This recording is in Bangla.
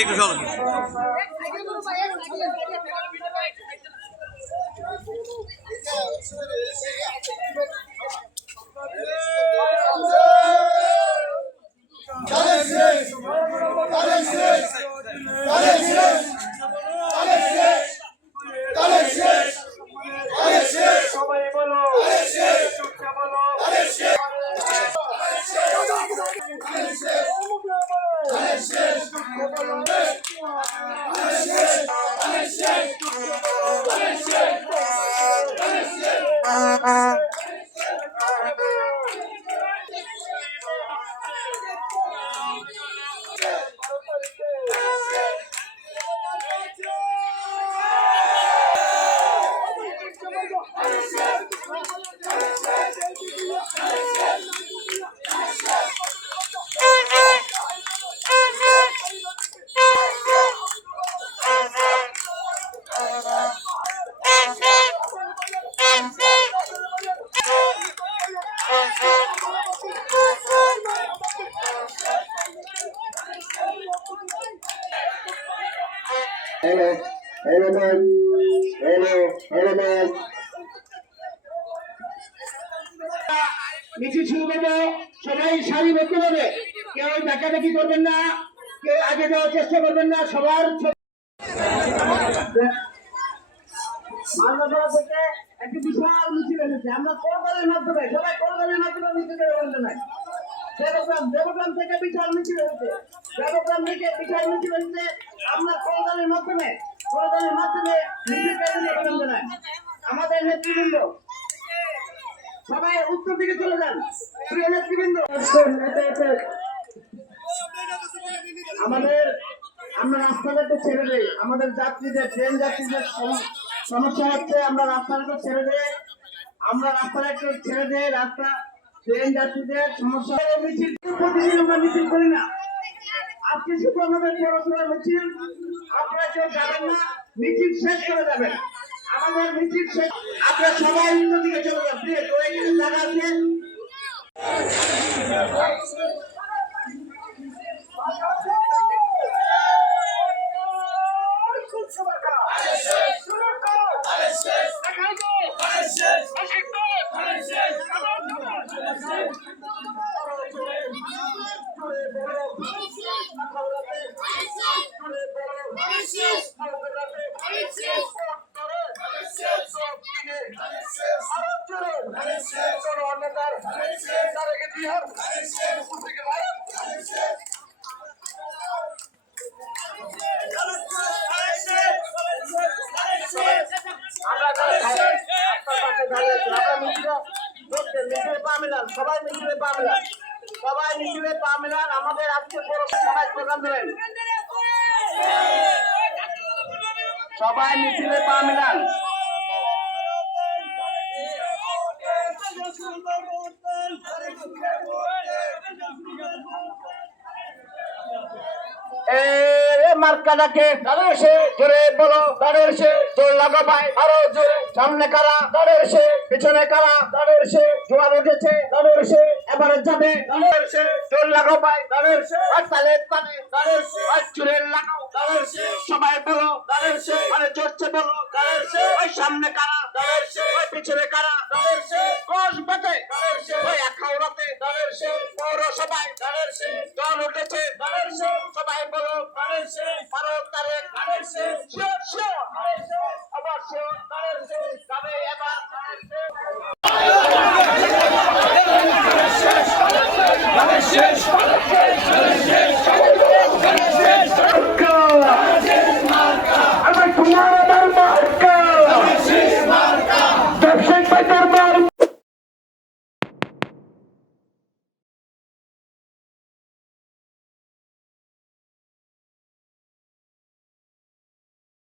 একটু চলো Hello, hello, man. Hello, hello, man. মিছিল শুরু করবো, সবাই সারিবদ্ধভাবে, কেউ ডাকাডাকি করবেন না, কেউ আগে যাওয়ার চেষ্টা করবেন না, সবার মালদা থেকে একটি বিশাল মিছিল এসেছে। আমরা কোরবানের মাধ্যমে সবাই কোরবানের মাধ্যমে মিছিলের আনন্দ নাই। দেবগ্রাম থেকে বিশাল মিছিল এসেছে, দেবগ্রাম থেকে বিশাল মিছিল এসেছে। আমরা কোরবানের মাধ্যমে মিছিলের আনন্দ নাই। আমাদের নেতৃবৃন্দ সবাই উত্তর দিকে চলে যান। প্রিয় নেতৃবৃন্দ, আমরা রাস্তাঘাটে ছেড়ে দেই, আমাদের যাত্রীদের ট্রেন যাত্রীদের সমস্যা হচ্ছে। আমরা রাস্তাঘাটে ছেড়ে দেই, রাস্তা ট্রেন যাত্রীদের সমস্যা। মিছিল প্রতিদিন আমরা মিছিল করি না, আজকে শুধু আমাদের পৌরসভার মিছিল। আপনারা কেউ যাবেন না, মিছিল শেষ করে যাবেন। আমাদের মিছিল শেষ, আপনারা সবাই উত্তর দিকে চলে যান। প্লিজ ওইখানে জায়গা আছে। সবাই মিছিলে পা মেলান। আমাদের আজকে সবাই প্রোগ্রাম দিলেন, সবাই মিছিলে পা মেলান। মার্কাটাকে তাদের সে জোরে বলো, তাদের সে জোর লাগো ভাই, আরো জোরে। সামনে কারা, তাদের সে পিছনে কারা, তাদের সে জোয়ার উঠেছে, তাদের সে এবারে যাবে, তাদের সে জোর লাগো ভাই, তাদের সে তালে তালে, তাদের সে চুরের লাগাও, তাদের সে সবাই বলো, তাদের সে আরে জোরছে বলো, তাদের সে ওই সামনে কারা, তাদের সে ওই পিছনে কারা, তাদের সে কোষ বাতে, তাদের সে ওই আখাউড়াতে, তাদের সে পৌরসভায়, তাদের সে জল উঠেছে, তাদের সে সবাই বলো, তাদের সে পারো তারে, তাদের সে শিওর শিওর, আবার শিওর, তাদের সে যাবে এবার, তাদের সে